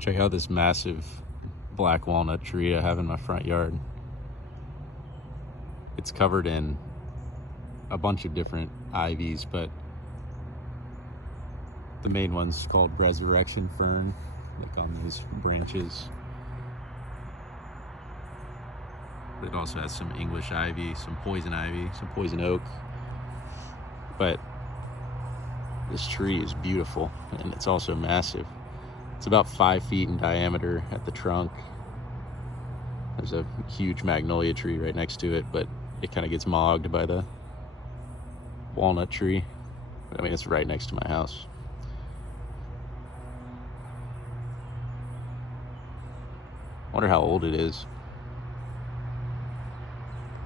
Check out this massive black walnut tree I have in my front yard. It's covered in a bunch of different ivies, but the main one's called resurrection fern, like on those branches. It also has some English ivy, some poison oak. But this tree is beautiful, and it's also massive. It's about 5 feet in diameter at the trunk. There's a huge magnolia tree right next to it, but it kind of gets mogged by the walnut tree. I mean, it's right next to my house. Wonder how old it is.